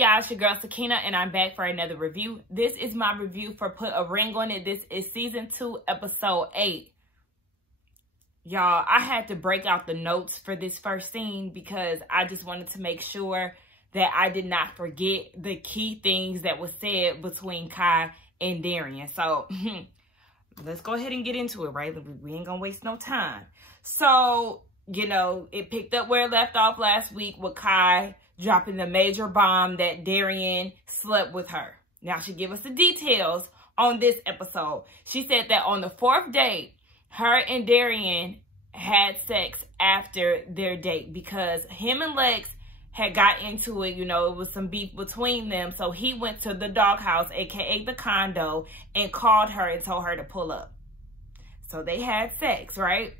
y'all? It's your girl Sakina, and I'm back for another review. This is my review for Put a Ring on It. This is season 2, episode 8. Y'all, I had to break out the notes for this first scene because I just wanted to make sure that I did not forget the key things that was said between Kai and Darian. So let's go ahead and get into it, right? We ain't gonna waste no time. So, you know, it picked up where it left off last week with Kai dropping the major bomb that Darian slept with her. Now she give us the details on this episode. She said that on the 4th date, her and Darian had sex after their date because him and Lex had got into it. You know, it was some beef between them. So he went to the doghouse, aka the condo, and called her and told her to pull up. So they had sex, right?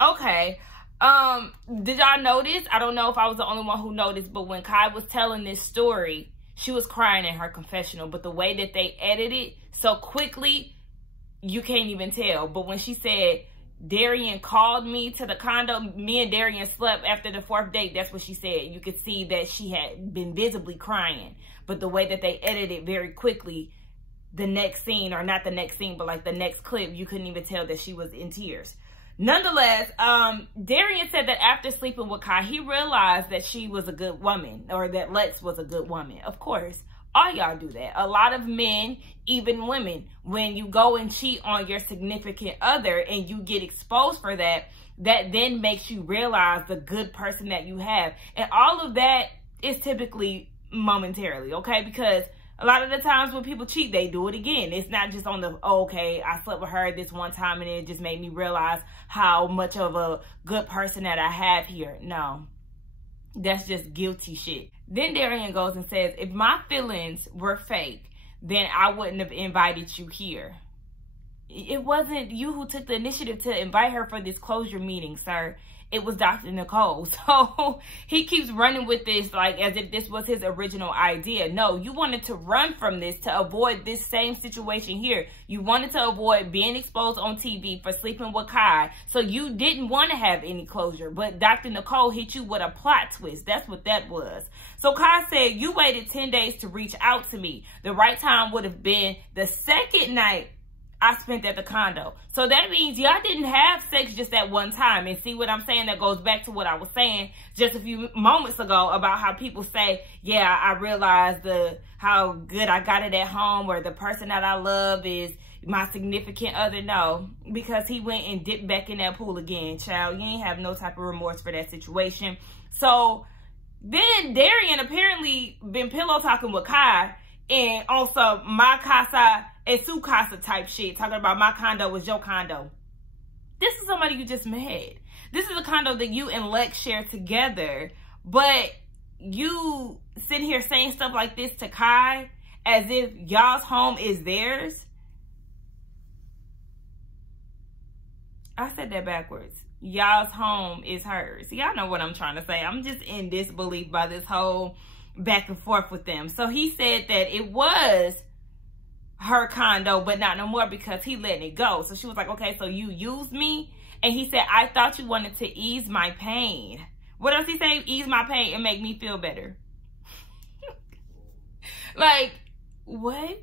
Okay. Did y'all notice? I don't know if I was the only one who noticed, but when Kai was telling this story, she was crying in her confessional. But the way that they edited so quickly, you can't even tell. But when she said, Darian called me to the condo, me and Darian slept after the 4th date, that's what she said. You could see that she had been visibly crying. But the way that they edited very quickly, the next scene, or not the next scene, but like the next clip, you couldn't even tell that she was in tears. Nonetheless, Darian said that after sleeping with Kai, he realized that she was a good woman, or that Lex was a good woman. Of course, all y'all do that. A lot of men, even women, when you go and cheat on your significant other and you get exposed for that, that then makes you realize the good person that you have. And all of that is typically momentarily, okay? Because a lot of the times when people cheat, they do it again. It's not just on the, oh, okay, I slept with her this one time and it just made me realize how much of a good person that I have here. No, that's just guilty shit. Then Darian goes and says, if my feelings were fake, then I wouldn't have invited you here. It wasn't you who took the initiative to invite her for this closure meeting, sir. It was Dr. Nicole. So he keeps running with this like as if this was his original idea. No, you wanted to run from this to avoid this same situation here. You wanted to avoid being exposed on TV for sleeping with Kai. So you didn't want to have any closure. But Dr. Nicole hit you with a plot twist. That's what that was. So Kai said, you waited 10 days to reach out to me. The right time would have been the second night I spent at the condo. So that means y'all didn't have sex just that one time. And see what I'm saying? That goes back to what I was saying just a few moments ago about how people say, yeah, I realized how good I got it at home, or the person that I love is my significant other. No, because he went and dipped back in that pool again, child. You ain't have no type of remorse for that situation. So then Darian apparently been pillow talking with Kai and also my casa and su casa type shit, talking about my condo was your condo. This is somebody you just met. This is a condo that you and Lex share together, but you sitting here saying stuff like this to Kai as if y'all's home is theirs. I said that backwards. Y'all's home is hers. Y'all know what I'm trying to say. I'm just in disbelief by this whole back and forth with them. So he said that it was her condo, but not no more because he let it go. So she was like, okay, so you used me? And he said, I thought you wanted to ease my pain. What else he say? Ease my pain and make me feel better. Like, what?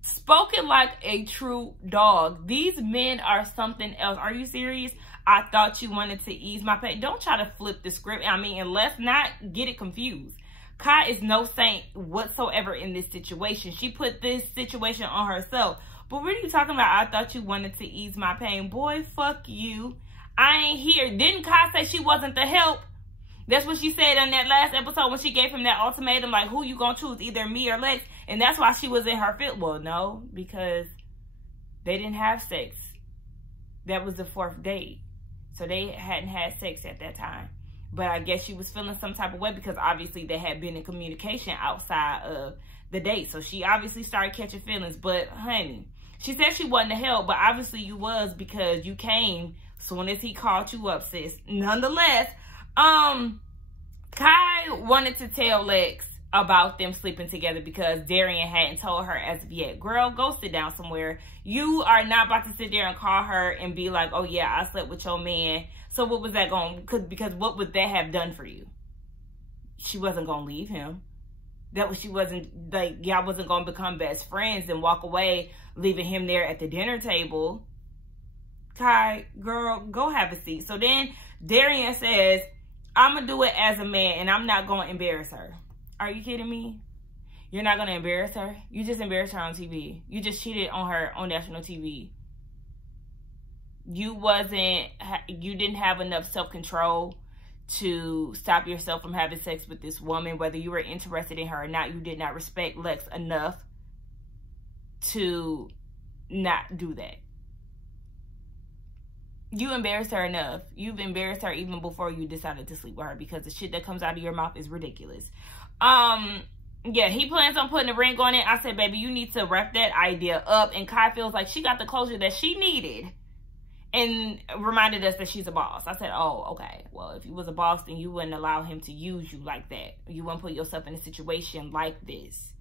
Spoken like a true dog. These men are something else. Are you serious? I thought you wanted to ease my pain. Don't try to flip the script. I mean, and let's not get it confused. Kai is no saint whatsoever in this situation. She put this situation on herself. But what are you talking about? I thought you wanted to ease my pain. Boy, fuck you. I ain't here. Didn't Kai say she wasn't the help? That's what she said on that last episode when she gave him that ultimatum, like, who you gonna choose, either me or Lex? And that's why she was in her fit. Well, no, because they didn't have sex. That was the 4th date. So they hadn't had sex at that time. But I guess she was feeling some type of way because obviously they had been in communication outside of the date. So she obviously started catching feelings. But honey, she said she wasn't the help, but obviously you was because you came soon as he called you up, sis. Nonetheless, Kai wanted to tell Lex about them sleeping together because Darian hadn't told her as of yet. Girl, go sit down somewhere. You are not about to sit there and call her and be like, oh yeah, I slept with your man. So what was that going, because what would that have done for you? She wasn't going to leave him. That she wasn't, like, y'all wasn't going to become best friends and walk away, leaving him there at the dinner table. Kai, girl, go have a seat. So then Darian says, I'm going to do it as a man and I'm not going to embarrass her. Are you kidding me? You're not going to embarrass her? You just embarrassed her on TV. You just cheated on her on national TV. You didn't have enough self-control to stop yourself from having sex with this woman, whether you were interested in her or not. You did not respect Lex enough to not do that. You embarrassed her enough. You've embarrassed her even before you decided to sleep with her, because the shit that comes out of your mouth is ridiculous. Yeah, he plans on putting a ring on it. I said, baby, you need to wrap that idea up. And Kai feels like she got the closure that she needed and reminded us that she's a boss. I said, oh, okay. Well, if you was a boss, then you wouldn't allow him to use you like that. You wouldn't put yourself in a situation like this.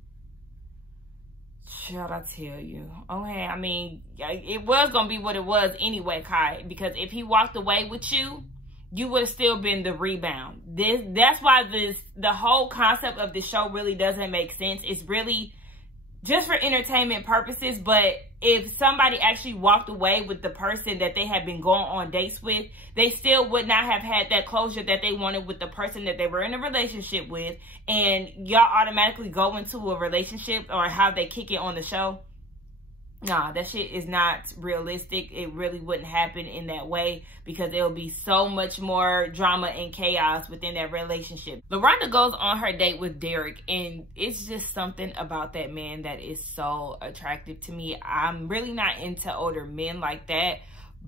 Shall I tell you? Okay, I mean, it was going to be what it was anyway, Kai. Because if he walked away with you, you would have still been the rebound. That's why the whole concept of the show really doesn't make sense. It's really just for entertainment purposes. But if somebody actually walked away with the person that they had been going on dates with, they still would not have had that closure that they wanted with the person that they were in a relationship with. And y'all automatically go into a relationship, or how they kick it on the show. Nah, that shit is not realistic. It really wouldn't happen in that way, because there will be so much more drama and chaos within that relationship. LaRonda goes on her date with Derek, and it's just something about that man that is so attractive to me. I'm really not into older men like that,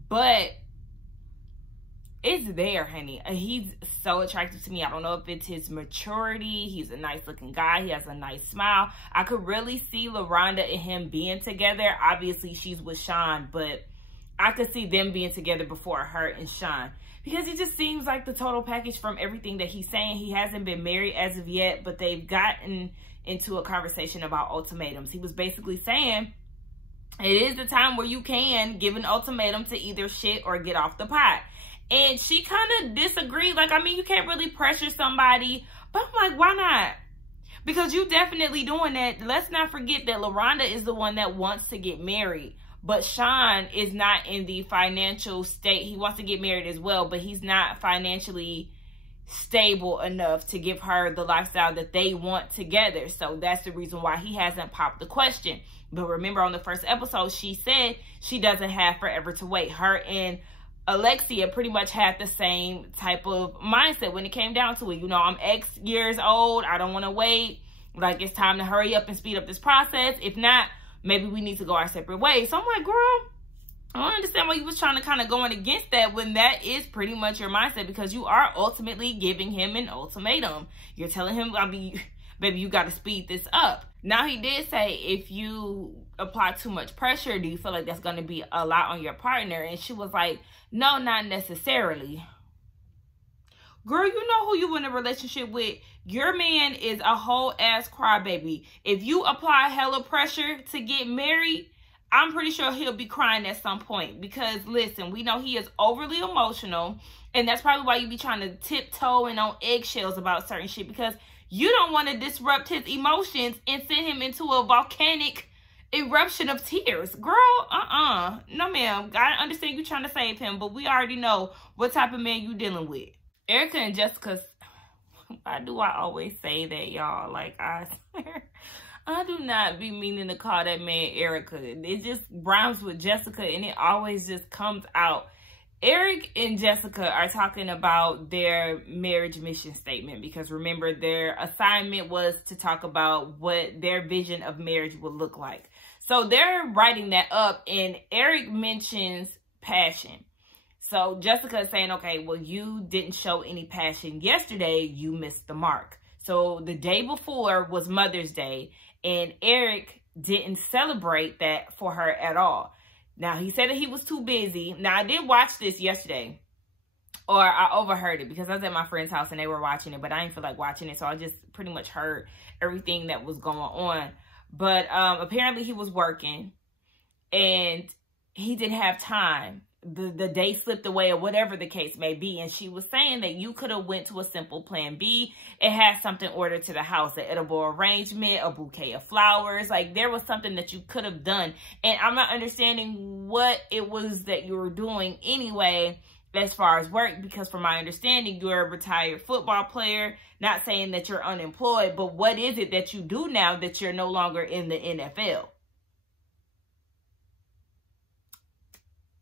but it's there, honey. He's so attractive to me. I don't know if it's his maturity. He's a nice looking guy. He has a nice smile. I could really see LaRonda and him being together. Obviously, she's with Sean, but I could see them being together before her and Sean, because he just seems like the total package from everything that he's saying. He hasn't been married as of yet, but they've gotten into a conversation about ultimatums. He was basically saying it is the time where you can give an ultimatum to either shit or get off the pot. And she kind of disagreed. Like, I mean, you can't really pressure somebody. But I'm like, why not? Because you definitely doing that. Let's not forget that LaRonda is the one that wants to get married. But Sean is not in the financial state. He wants to get married as well, but he's not financially stable enough to give her the lifestyle that they want together. So that's the reason why he hasn't popped the question. But remember, on the first episode, she said she doesn't have forever to wait. Her and Alexia pretty much had the same type of mindset when it came down to it. You know, I'm X years old. I don't want to wait. Like, it's time to hurry up and speed up this process. If not, maybe we need to go our separate ways. So I'm like, girl, I don't understand why you was trying to kind of going against that, when that is pretty much your mindset, because you are ultimately giving him an ultimatum. You're telling him, baby, you got to speed this up. Now, he did say, if you apply too much pressure, do you feel like that's going to be a lot on your partner? And she was like, no, not necessarily. Girl, you know who you in a relationship with. Your man is a whole ass crybaby. If you apply hella pressure to get married, I'm pretty sure he'll be crying at some point. Because, listen, we know he is overly emotional. And that's probably why you be trying to tiptoe and on eggshells about certain shit. Because you don't want to disrupt his emotions and send him into a volcanic eruption of tears. Girl, no, ma'am. I understand you trying to save him, but we already know what type of man you dealing with. Erica and Jessica, why do I always say that, y'all? Like, I swear, I do not be meaning to call that man Erica. It just rhymes with Jessica, and it always just comes out. Eric and Jessica are talking about their marriage mission statement, because remember, their assignment was to talk about what their vision of marriage would look like. So they're writing that up, and Eric mentions passion. So Jessica is saying, okay, well, you didn't show any passion yesterday. You missed the mark. So the day before was Mother's Day, and Eric didn't celebrate that for her at all. Now, he said that he was too busy. Now, I did watch this yesterday, or I overheard it, because I was at my friend's house and they were watching it, but I didn't feel like watching it. So I just pretty much heard everything that was going on. But apparently he was working and he didn't have time the day slipped away or whatever the case may be. And she was saying that you could have went to a simple plan B. It had something ordered to the house, an edible arrangement, a bouquet of flowers. Like, there was something that you could have done. And I'm not understanding what it was that you were doing anyway as far as work, because from my understanding, you're a retired football player. Not saying that you're unemployed, but what is it that you do now that you're no longer in the NFL?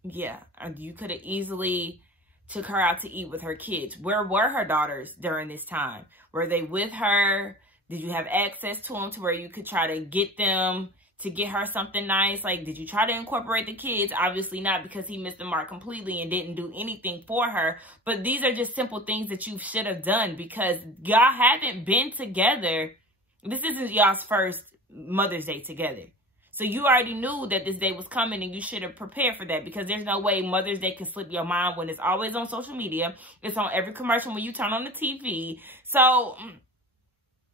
Yeah, you could have easily took her out to eat with her kids. Where were her daughters during this time? Were they with her? Did you have access to them to where you could try to get them to get her something nice? Like, did you try to incorporate the kids? Obviously not, because he missed the mark completely and didn't do anything for her. But these are just simple things that you should have done, because y'all haven't been together. This isn't y'all's first Mother's Day together. So you already knew that this day was coming, and you should have prepared for that, because there's no way Mother's Day can slip your mind when it's always on social media. It's on every commercial when you turn on the TV. So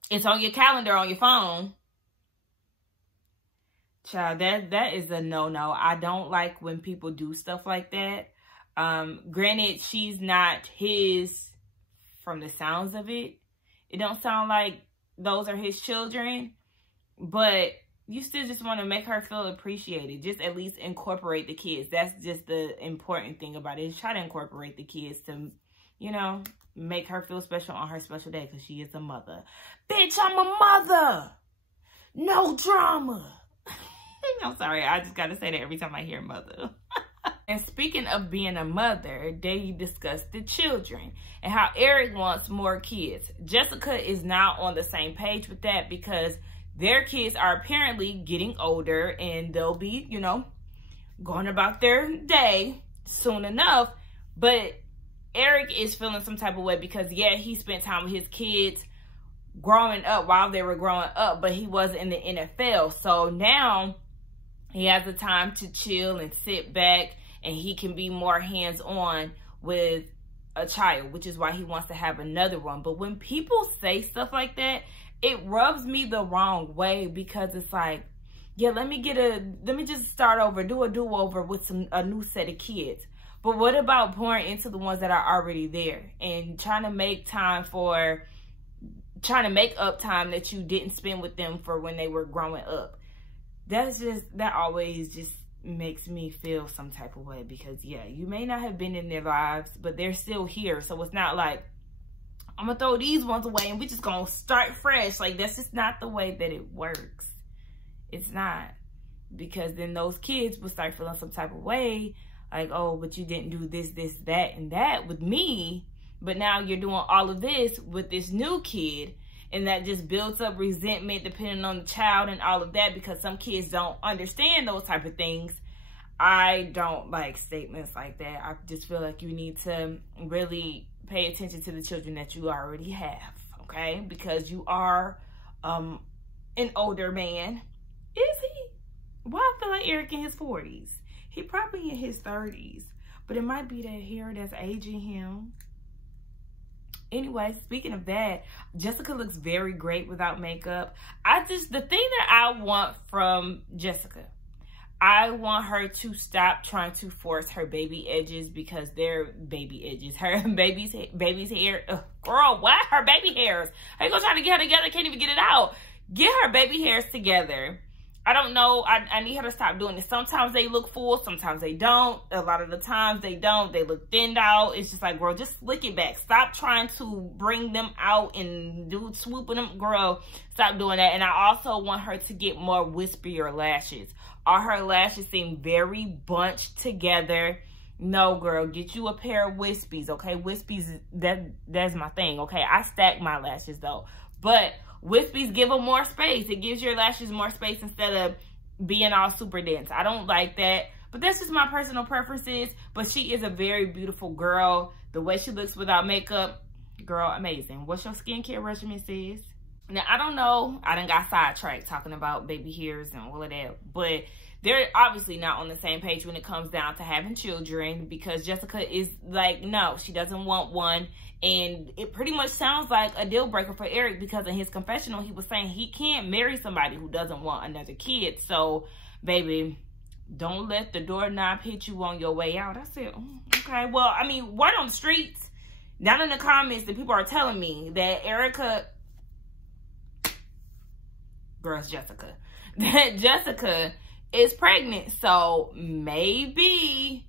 it's on your calendar on your phone. Child, that is a no-no. I don't like when people do stuff like that. Granted, she's not his, from the sounds of it. It don't sound like those are his children, but you still just want to make her feel appreciated. Just at least incorporate the kids. That's just the important thing about it. Is try to incorporate the kids to, you know, make her feel special on her special day, because she is a mother. Bitch, I'm a mother. No drama. I'm sorry. I just got to say that every time I hear mother. And speaking of being a mother, they discussed the children and how Eric wants more kids. Jessica is not on the same page with that, because their kids are apparently getting older and they'll be, you know, going about their day soon enough. But Eric is feeling some type of way because, yeah, he spent time with his kids growing up while they were growing up, but he wasn't in the NFL. So now he has the time to chill and sit back, and he can be more hands-on with a child, which is why he wants to have another one. But when people say stuff like that, it rubs me the wrong way, because it's like, yeah, let me just start over, do a do-over with a new set of kids. But what about pouring into the ones that are already there and trying to make up time that you didn't spend with them for when they were growing up? That always just makes me feel some type of way, because yeah, you may not have been in their lives, but they're still here. So it's not like, I'm gonna throw these ones away and we just gonna start fresh. Like, that's just not the way that it works. It's not. Because then those kids will start feeling some type of way, like, oh, but you didn't do this, this, that, and that with me, but now you're doing all of this with this new kid. And that just builds up resentment depending on the child and all of that, because some kids don't understand those type of things. I don't like statements like that. I just feel like you need to really pay attention to the children that you already have, okay? Because you are an older man. Is he? Why I feel like Eric in his 40s. He probably in his 30s. But it might be that hair that's aging him. Anyway, speaking of that, Jessica looks very great without makeup. The thing that I want from Jessica, I want her to stop trying to force her baby edges, because they're baby edges. Her baby's hair. Ugh, girl, what? Her baby hairs. How you gonna try to get her together? Can't even get it out. Get her baby hairs together. I don't know. I need her to stop doing this. Sometimes they look full. Sometimes they don't. A lot of the times they don't. They look thinned out. It's just like, girl, just slick it back. Stop trying to bring them out and swooping them. Girl, stop doing that. And I also want her to get more wispier lashes. All her lashes seem very bunched together. No, girl, get you a pair of wispies, okay? Wispies, that's my thing, okay? I stack my lashes, though. But wispies give them more space. It gives your lashes more space instead of being all super dense. I don't like that. But that's just my personal preferences. But she is a very beautiful girl. The way she looks without makeup, girl, amazing. What's your skincare regimen, sis? Now, I don't know. I done got sidetracked talking about baby hairs and all of that. But they're obviously not on the same page when it comes down to having children, because Jessica is like, no, she doesn't want one. And it pretty much sounds like a deal breaker for Eric, because in his confessional, he was saying he can't marry somebody who doesn't want another kid. So, baby, Don't let the doorknob hit you on your way out. I said, okay. Well, I mean, word on the streets, down in the comments, that people are telling me that Erica, girls, Jessica, that Jessica is pregnant. So maybe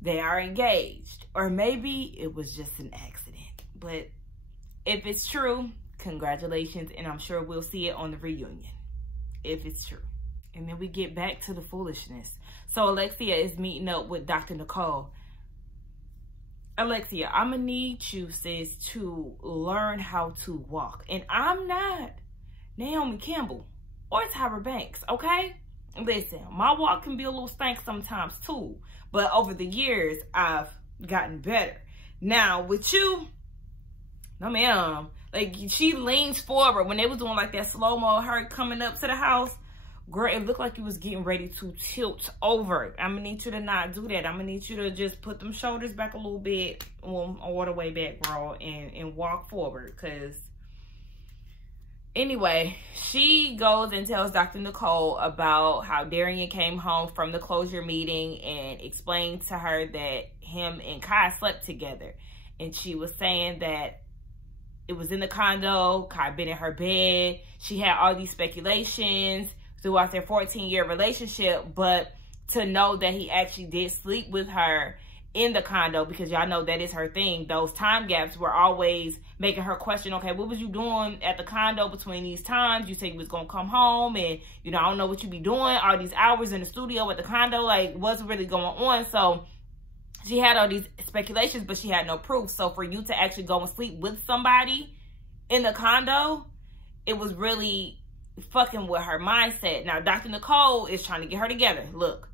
they are engaged, or maybe it was just an accident. But if it's true, congratulations, and I'm sure we'll see it on the reunion, if it's true. And then we get back to the foolishness. So Alexia is meeting up with Dr. Nicole. Alexia, I'm gonna need you, sis, to learn how to walk. And I'm not Naomi Campbell or Tyra Banks, okay? Listen, my walk can be a little stank sometimes too, but over the years, I've gotten better. Now, with you, no ma'am. Like, she leans forward when they was doing like that slow-mo, her coming up to the house. Girl, it looked like you was getting ready to tilt over. I'm gonna need you to not do that. I'm gonna need you to just put them shoulders back a little bit, all the way back, girl, and walk forward. Cause anyway, she goes and tells Dr. Nicole about how Darian came home from the closure meeting and explained to her that him and Kai slept together. And she was saying that it was in the condo, Kai been in her bed. She had all these speculations throughout their 14-year relationship, but to know that he actually did sleep with her in the condo, because y'all know that is her thing. Those time gaps were always making her question, okay, what was you doing at the condo between these times? You said you was gonna come home, and you know, I don't know what you be doing all these hours in the studio at the condo, like what's really going on? So she had all these speculations, but she had no proof. So for you to actually go and sleep with somebody in the condo, it was really fucking with her mindset. Now, Dr. Nicole is trying to get her together. Look,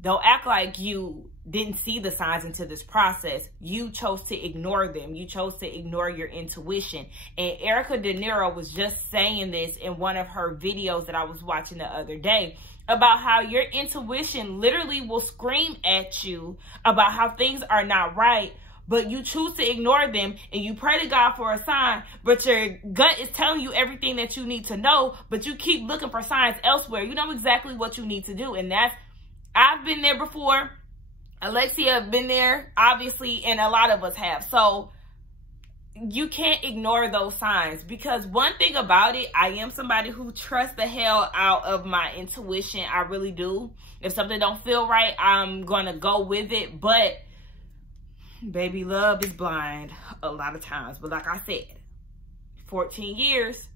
don't act like you didn't see the signs into this process. You chose to ignore them. You chose to ignore your intuition. And Erica De Niro was just saying this in one of her videos that I was watching the other day, about how your intuition literally will scream at you about how things are not right, but you choose to ignore them and you pray to God for a sign, but your gut is telling you everything that you need to know, but you keep looking for signs elsewhere. You know exactly what you need to do. And that's, I've been there before. Alexia have been there, obviously, and a lot of us have. So you can't ignore those signs, because one thing about it, I am somebody who trusts the hell out of my intuition. I really do. If something don't feel right, I'm gonna go with it. But baby, love is blind a lot of times. But like I said, 14 years,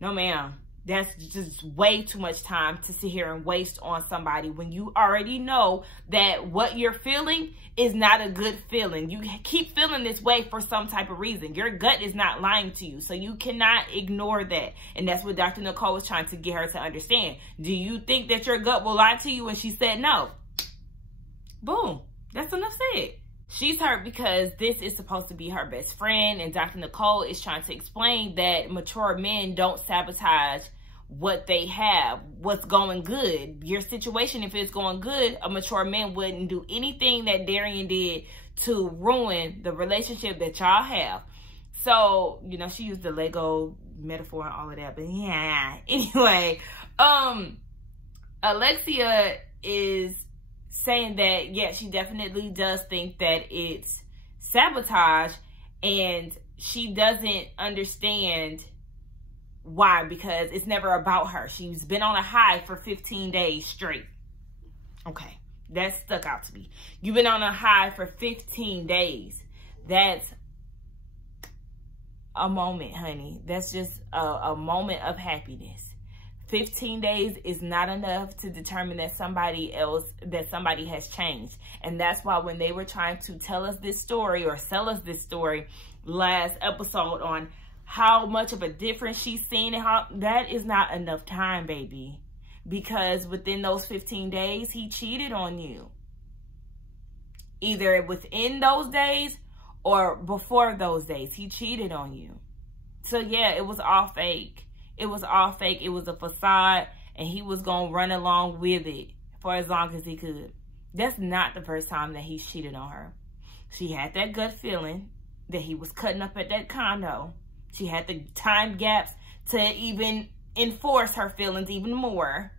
no ma'am. That's just way too much time to sit here and waste on somebody when you already know that what you're feeling is not a good feeling. You keep feeling this way for some type of reason. Your gut is not lying to you, so you cannot ignore that. And that's what Dr. Nicole was trying to get her to understand. Do you think that your gut will lie to you? And she said no. Boom. That's enough said. She's hurt because this is supposed to be her best friend, and Dr. Nicole is trying to explain that mature men don't sabotage what they have, what's going good. Your situation, if it's going good, a mature man wouldn't do anything that Darian did to ruin the relationship that y'all have. So, you know, she used the Lego metaphor and all of that, but yeah. Anyway, Alexia is saying that, yeah, she definitely does think that it's sabotage, and she doesn't understand why, because it's never about her. She's been on a high for 15 days straight. Okay, that stuck out to me. You've been on a high for 15 days. That's a moment, honey. That's just a moment of happiness. 15 days is not enough to determine that somebody has changed. And that's why when they were trying to tell us this story, or sell us this story last episode, on how much of a difference she's seen, and how that is not enough time, baby. Because within those 15 days, he cheated on you. Either within those days or before those days, he cheated on you. So yeah, it was all fake. It was all fake. It was a facade, and he was going to run along with it for as long as he could. That's not the first time that he cheated on her. She had that gut feeling that he was cutting up at that condo. She had the time gaps to even enforce her feelings even more.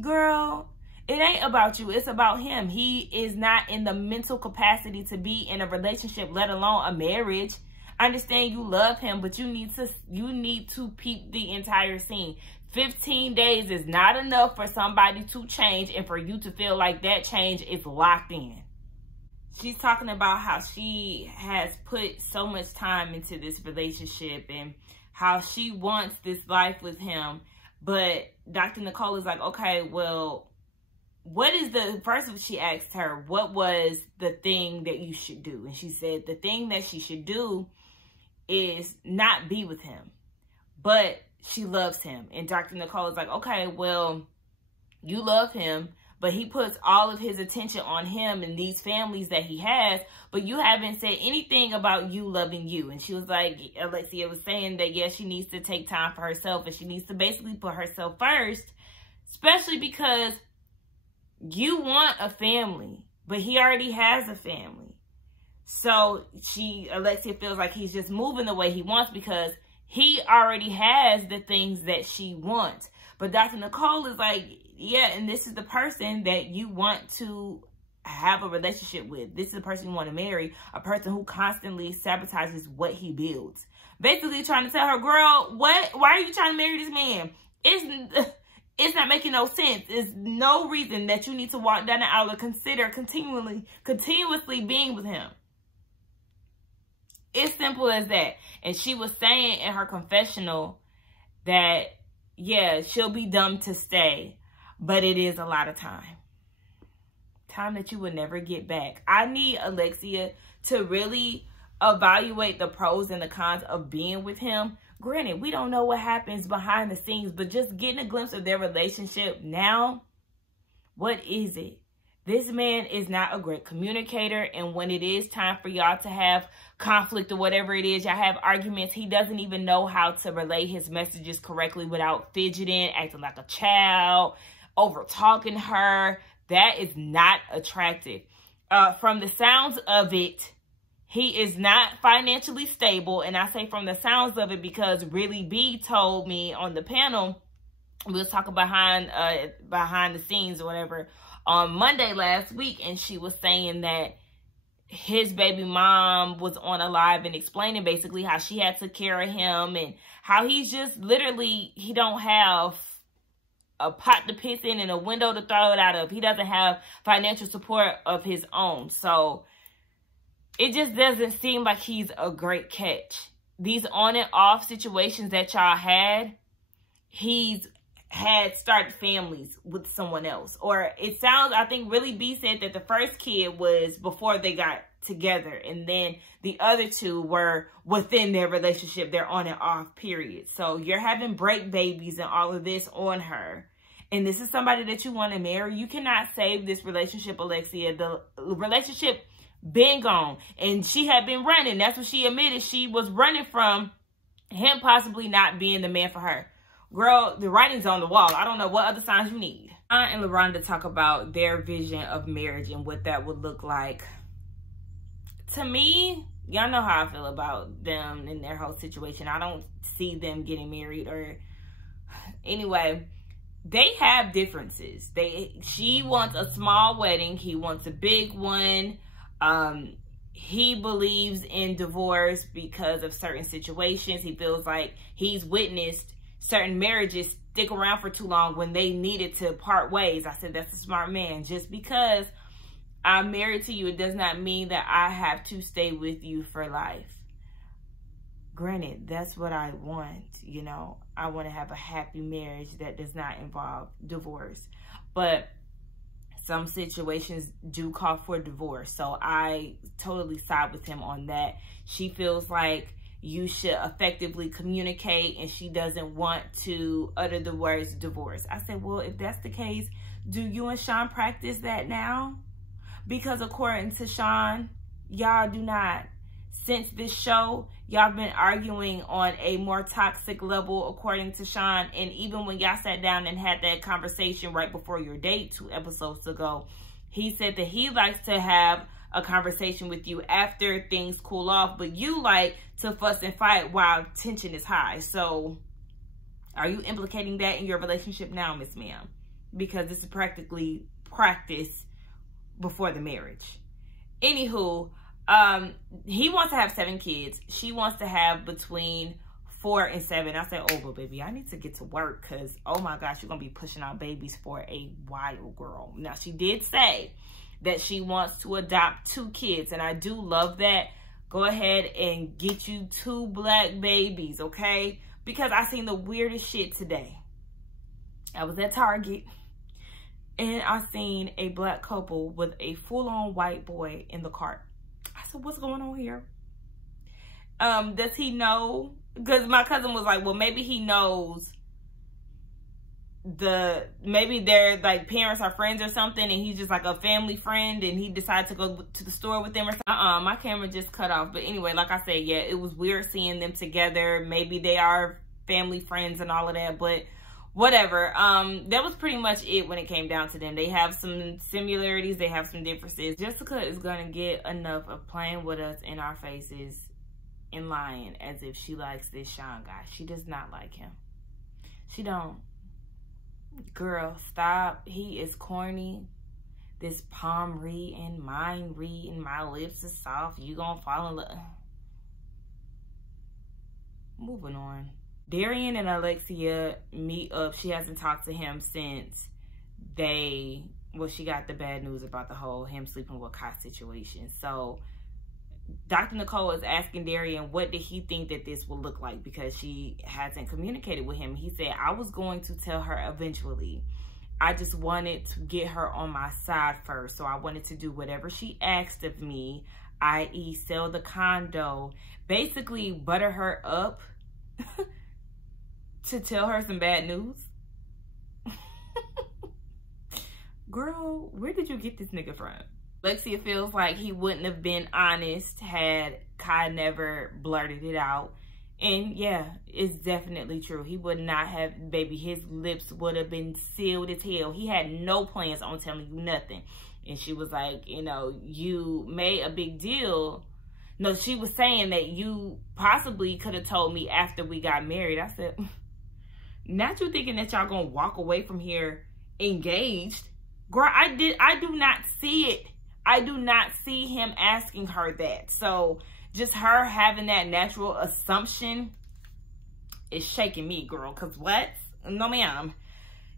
Girl, it ain't about you. It's about him. He is not in the mental capacity to be in a relationship, let alone a marriage. I understand you love him, but you need to peep the entire scene. 15 days is not enough for somebody to change and for you to feel like that change is locked in. She's talking about how she has put so much time into this relationship and how she wants this life with him. But Dr. Nicole is like, okay, well, first she asked her, what was the thing that you should do? And she said the thing that she should do is not be with him, but she loves him. And Dr. Nicole is like, okay, well, you love him, but he puts all of his attention on him and these families that he has, but you haven't said anything about you loving you. And she was like, Alexia was saying that, yes, she needs to take time for herself and she needs to basically put herself first, especially because you want a family, but he already has a family. So Alexia feels like he's just moving the way he wants because he already has the things that she wants. But Dr. Nicole is like, yeah, and this is the person that you want to have a relationship with. This is the person you want to marry, a person who constantly sabotages what he builds. Basically trying to tell her, girl, why are you trying to marry this man? It's not making no sense. There's no reason that you need to walk down the aisle or consider continuously being with him. It's simple as that. And she was saying in her confessional that, yeah, she'll be dumb to stay, but it is a lot of time. Time that you will never get back. I need Alexia to really evaluate the pros and the cons of being with him. Granted, we don't know what happens behind the scenes, but just getting a glimpse of their relationship now, what is it? This man is not a great communicator, and when it is time for y'all to have conflict or whatever it is, y'all have arguments, he doesn't even know how to relay his messages correctly without fidgeting, acting like a child, over-talking her. That is not attractive. From the sounds of it, he is not financially stable, and I say from the sounds of it because Really B told me on the panel, we'll talk behind the scenes or whatever, on Monday last week, and she was saying that his baby mom was on a live and explaining basically how she had to care of him and how he's just literally, he don't have a pot to piss in and a window to throw it out of. He doesn't have financial support of his own. So it just doesn't seem like he's a great catch. These on and off situations that y'all had, he's had started families with someone else. Or it sounds, I think Really B said that the first kid was before they got together, and then the other two were within their relationship, their on and off period. So you're having break babies and all of this on her, and this is somebody that you want to marry. You cannot save this relationship, Alexia. The relationship been gone, and she had been running. That's what she admitted. She was running from him possibly not being the man for her. Girl, the writing's on the wall. I don't know what other signs you need. Sean and LaRonda talk about their vision of marriage and what that would look like. To me, y'all know how I feel about them and their whole situation. I don't see them getting married or... Anyway, they have differences. She wants a small wedding. He wants a big one. He believes in divorce because of certain situations. He feels like he's witnessed certain marriages stick around for too long when they needed to part ways. I said, that's a smart man. Just because I'm married to you, it does not mean that I have to stay with you for life. Granted, that's what I want. You know, I want to have a happy marriage that does not involve divorce. But some situations do call for divorce. So I totally side with him on that. She feels like you should effectively communicate, and she doesn't want to utter the words divorce. I said, well, if that's the case, do you and Sean practice that now? Because according to Sean, y'all do not. Since this show, y'all been arguing on a more toxic level, according to Sean. And even when y'all sat down and had that conversation right before your date 2 episodes ago, he said that he likes to have a conversation with you after things cool off, but you like to fuss and fight while tension is high. So are you implicating that in your relationship now, Miss Ma'am? because this is practically practice before the marriage. Anywho, he wants to have 7 kids. She wants to have between 4 and 7. I said, oh, but baby, I need to get to work because, oh my gosh, you're going to be pushing out babies for a while, girl. Now, she did say that she wants to adopt 2 kids, and I do love that. Go ahead and get you 2 black babies, okay? Because I seen the weirdest shit today. I was at Target, and I seen a black couple with a full-on white boy in the cart. I said, what's going on here? Does he know? Because my cousin was like, well, maybe he knows maybe their like parents are friends or something, and he's just like a family friend, and he decided to go to the store with them or something. My camera just cut off. But anyway, like I said, yeah, it was weird seeing them together. Maybe they are family friends and all of that, but whatever. That was pretty much it when it came down to them. They have some similarities, they have some differences. Jessica is gonna get enough of playing with us in our faces and lying as if she likes this Sean guy. She does not like him. She don't. Girl, stop. He is corny. This palm reading, mind reading, my lips are soft, you gonna fall in love. Moving on. Darian and Alexia meet up. She hasn't talked to him since she got the bad news about the whole him sleeping with Kai situation. So Dr. Nicole is asking Darian what did he think that this will look like, because she hasn't communicated with him. He said, I was going to tell her eventually. I just wanted to get her on my side first. So I wanted to do whatever she asked of me, i.e. sell the condo, basically butter her up to tell her some bad news. Girl, where did you get this nigga from? Alexia feels like he wouldn't have been honest had Kai never blurted it out. And yeah, it's definitely true. He would not have, baby, his lips would have been sealed as hell. He had no plans on telling you nothing. And she was like, you know, you made a big deal. No, she was saying that you possibly could have told me after we got married. I said, not you thinking that y'all gonna walk away from here engaged. Girl, I do not see it. I do not see him asking her that. So just her having that natural assumption is shaking me, girl. Because what? No, ma'am.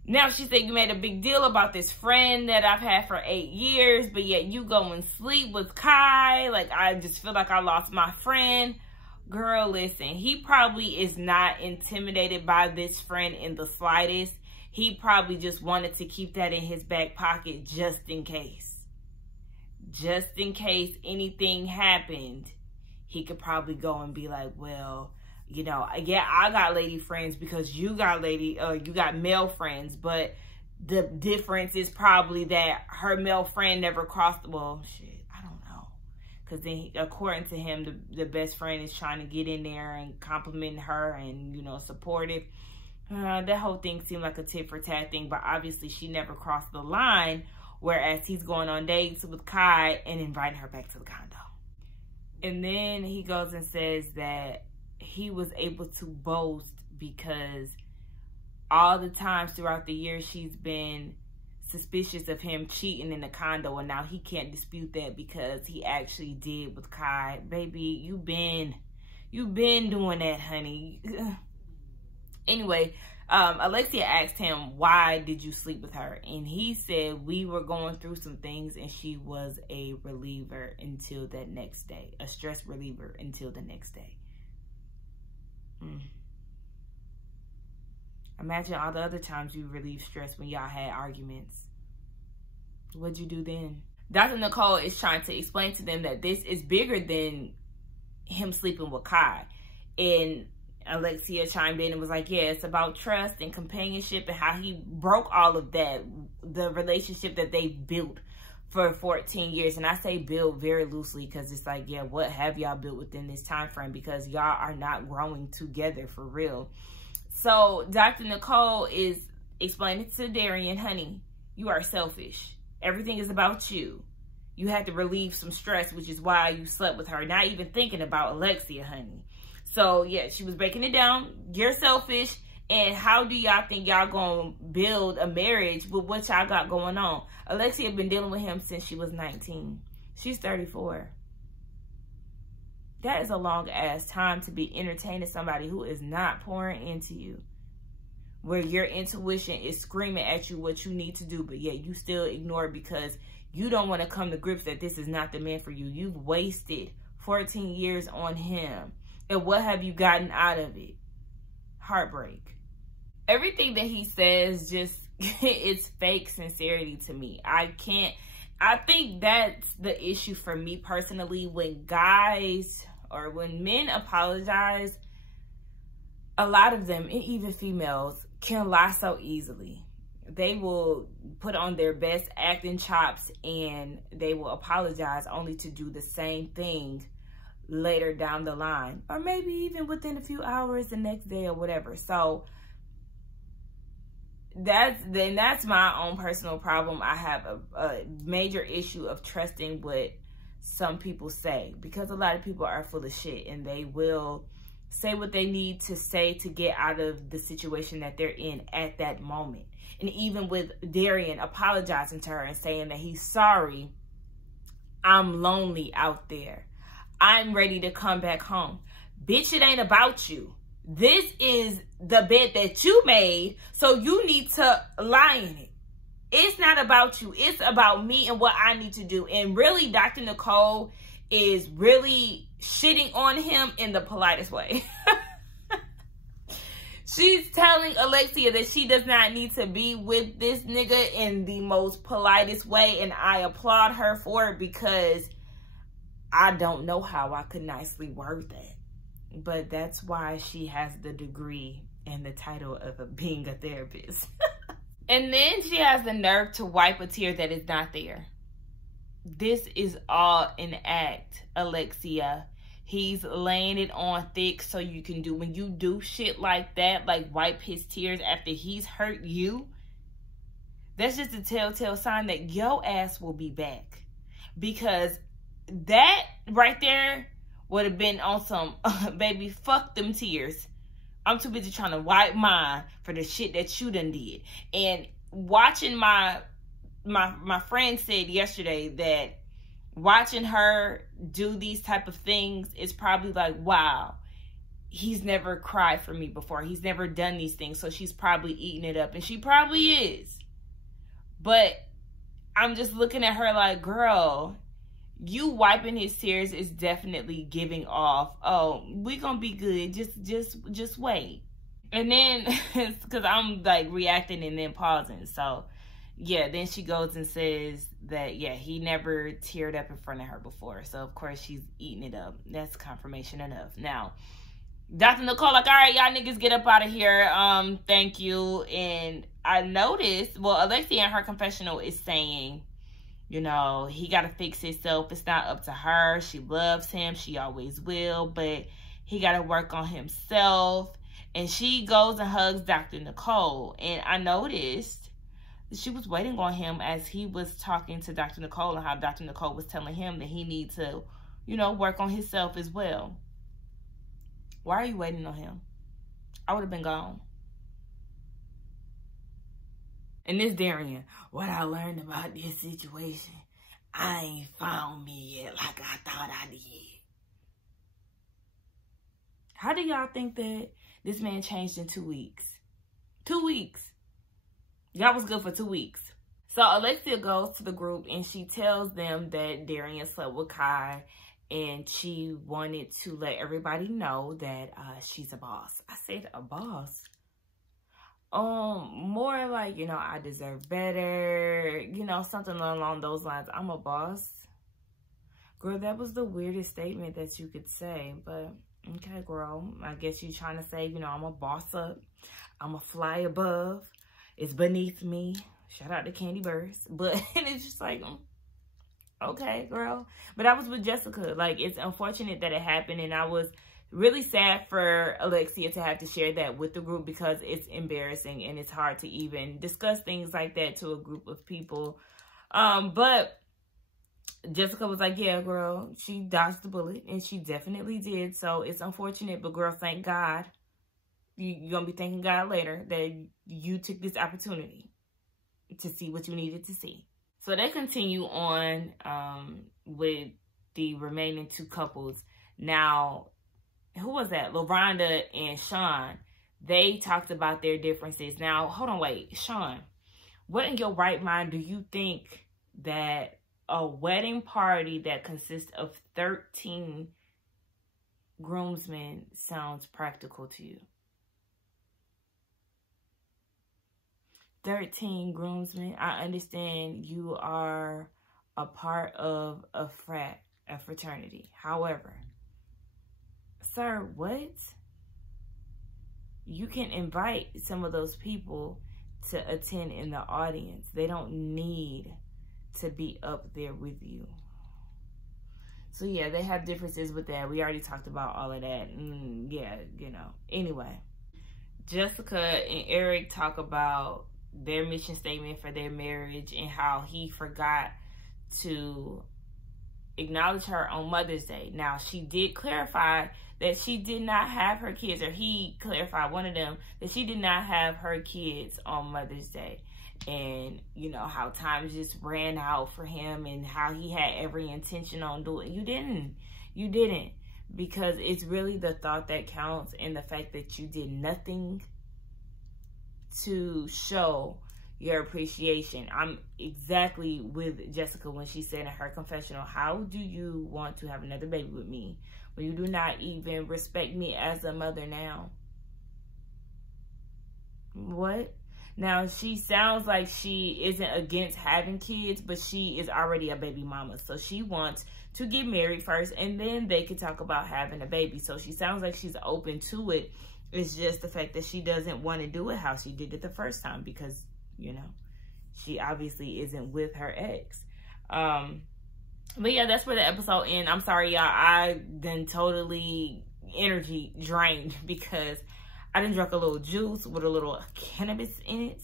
Now she said you made a big deal about this friend that I've had for 8 years, but yet you go and sleep with Kai. Like, I just feel like I lost my friend. Girl, listen, he probably is not intimidated by this friend in the slightest. He probably just wanted to keep that in his back pocket just in case. Just in case anything happened, he could probably go and be like, well, you know, yeah, I got lady friends because you got male friends, but the difference is probably that her male friend never crossed, well, shit, I don't know. Because then, according to him, the best friend is trying to get in there and compliment her and, you know, supportive. That whole thing seemed like a tit for tat thing, but obviously she never crossed the line. Whereas he's going on dates with Kai and inviting her back to the condo. And then he goes and says that he was able to boast because all the times throughout the years she's been suspicious of him cheating in the condo, and now he can't dispute that because he actually did with Kai. Baby, you been doing that, honey. Anyway, Alexia asked him, why did you sleep with her? And he said, we were going through some things and she was a reliever until that next day. A stress reliever until the next day. Imagine all the other times you relieved stress when y'all had arguments. What'd you do then? Dr. Nicole is trying to explain to them that this is bigger than him sleeping with Kai. And Alexia chimed in and was like, yeah, it's about trust and companionship and how he broke all of that, the relationship that they built for 14 years. And I say built very loosely because it's like, yeah, what have y'all built within this time frame? Because y'all are not growing together for real. So Dr. Nicole is explaining to Darian, honey, you are selfish. Everything is about you. You had to relieve some stress, which is why you slept with her, not even thinking about Alexia, honey. So, yeah, she was breaking it down. You're selfish, And how do y'all think y'all gonna build a marriage with what y'all got going on? Alexia been dealing with him since she was 19. She's 34. That is a long ass time to be entertaining somebody who is not pouring into you, where your intuition is screaming at you what you need to do, but yet you still ignore it because you don't want to come to grips that this is not the man for you. You've wasted 14 years on him. And what have you gotten out of it? Heartbreak. Everything that he says just, it's fake sincerity to me. I think that's the issue for me personally. When guys or when men apologize, a lot of them, and even females, can lie so easily. They will put on their best acting chops and they will apologize only to do the same thing later down the line, or maybe even within a few hours the next day or whatever. So that's my own personal problem. I have a major issue of trusting what some people say, because a lot of people are full of shit and they will say what they need to say to get out of the situation that they're in at that moment. And even with Darian apologizing to her and saying that he's sorry, I'm lonely out there, I'm ready to come back home. Bitch, it ain't about you. This is the bed that you made, so you need to lie in it. It's not about you. It's about me and what I need to do. And really, Dr. Nicole is really shitting on him in the politest way. She's telling Alexia that she does not need to be with this nigga in the most politest way. And I applaud her for it, because I don't know how I could nicely word that. But that's why she has the degree and the title of being a therapist. And then she has the nerve to wipe a tear that is not there. This is all an act, Alexia. He's laying it on thick so you can do, when you do shit like that, like wipe his tears after he's hurt you, that's just a telltale sign that your ass will be back. Because that right there would have been on some, baby, fuck them tears. I'm too busy trying to wipe mine for the shit that you done did. And watching my friend said yesterday that watching her do these type of things is probably like, wow, he's never cried for me before. He's never done these things. So she's probably eating it up. And she probably is. But I'm just looking at her like, girl, you wiping his tears is definitely giving off, oh, we gonna be good, just wait. And then, because I'm like reacting and then pausing, so yeah, then she goes and says that, yeah, he never teared up in front of her before, so of course she's eating it up. That's confirmation enough. Now, Dr. Nicole like, all right, y'all niggas get up out of here, thank you. And I noticed, well, Alexia in her confessional is saying, you know, he got to fix himself. It's not up to her. She loves him. She always will. But he got to work on himself. And she goes and hugs Dr. Nicole. And I noticed that she was waiting on him as he was talking to Dr. Nicole, and how Dr. Nicole was telling him that he needs to, you know, work on himself as well. Why are you waiting on him? I would have been gone. And this Darian, what I learned about this situation, I ain't found me yet like I thought I did. How do y'all think that this man changed in 2 weeks? 2 weeks. Y'all was good for 2 weeks. So Alexia goes to the group and she tells them that Darian slept with Kai, and she wanted to let everybody know that she's a boss. I said, a boss? More like, you know, I deserve better, you know, something along those lines. I'm a boss. Girl, that was the weirdest statement that you could say, but okay, girl, I guess you're trying to say, you know, I'm a boss up, I'm a fly above, it's beneath me. Shout out to Candy Burst. But it's just like, okay, girl. But I was with Jessica. Like, it's unfortunate that it happened, and I was really sad for Alexia to have to share that with the group, because it's embarrassing and it's hard to even discuss things like that to a group of people. But Jessica was like, yeah, girl, she dodged the bullet, and she definitely did. So it's unfortunate, but girl, thank God you're going to be thanking God later that you took this opportunity to see what you needed to see. So they continue on with the remaining two couples. Now, who was that? LaRonda and Sean. They talked about their differences. Now, hold on, wait. Sean, what in your right mind do you think that a wedding party that consists of 13 groomsmen sounds practical to you? 13 groomsmen. I understand you are a part of a fraternity. However, sir, what? You can invite some of those people to attend in the audience. They don't need to be up there with you. So yeah, they have differences with that. We already talked about all of that. Yeah, you know. Anyway, Jessica and Eric talk about their mission statement for their marriage and how he forgot to acknowledge her on Mother's Day. Now, she did clarify that she did not have her kids, or he clarified, one of them, that she did not have her kids on Mother's Day. And, you know, how time just ran out for him and how he had every intention on doing it. You didn't. Because it's really the thought that counts, and the fact that you did nothing to show your appreciation. I'm exactly with Jessica when she said in her confessional, how do you want to have another baby with me when you do not even respect me as a mother now? What? Now, she sounds like she isn't against having kids, but she is already a baby mama. So she wants to get married first, and then they could talk about having a baby. So she sounds like she's open to it. It's just the fact that she doesn't want to do it how she did it the first time, because, you know, she obviously isn't with her ex. But yeah, that's where the episode ends. I'm sorry, y'all. I done totally energy drained because I done drank a little juice with a little cannabis in it.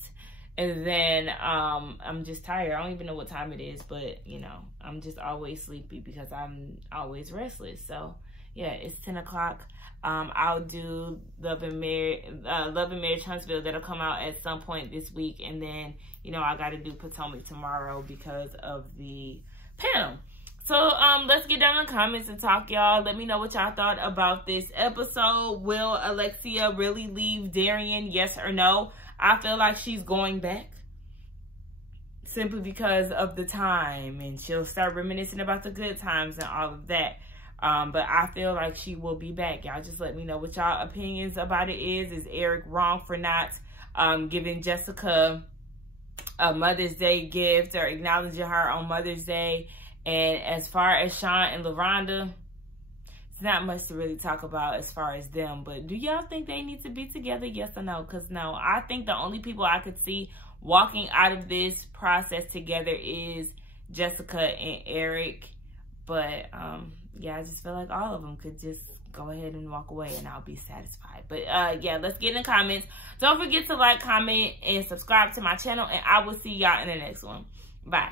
And then I'm just tired. I don't even know what time it is, but, you know, I'm just always sleepy because I'm always restless. So, yeah, it's 10 o'clock. I'll do Love and Marriage Huntsville. That'll come out at some point this week. And then, you know, I got to do Potomac tomorrow because of the panel. So, let's get down in the comments and talk, y'all. Let me know what y'all thought about this episode. Will Alexia really leave Darian? Yes or no? I feel like she's going back simply because of the time, and she'll start reminiscing about the good times and all of that. But I feel like she will be back. Y'all just let me know what y'all opinions about it is. Is Eric wrong for not giving Jessica a Mother's Day gift or acknowledging her on Mother's Day? And as far as Sean and LaRonda, it's not much to really talk about as far as them. But do y'all think they need to be together? Yes or no? Because no, I think the only people I could see walking out of this process together is Jessica and Eric. But yeah, I just feel like all of them could just go ahead and walk away and I'll be satisfied. But yeah, let's get in the comments. Don't forget to like, comment, and subscribe to my channel. And I will see y'all in the next one. Bye.